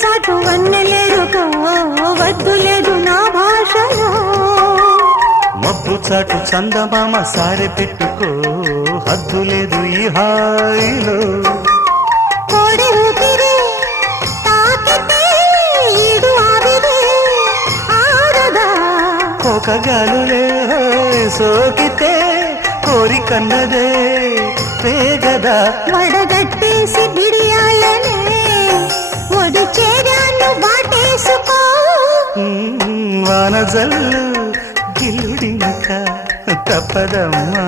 చాటు వన్నెలేరుకో వద్దు లేదు నా భాషలో మబ్బు చాటు చందమామ సారె పెట్టుకో హద్దు లేదు ఈ హాయిలో కోడి ఊపిరి తాకితే ఈడు ఆవిరి ఆరదా ఒక గాలులే సోకితే కోరికన్నదే పేగదా వడగట్టేసి బిడియాలనే ఒడి చేరాను వాటేసుకో వానజల్లు గిల్లుడింక తప్పదమ్మా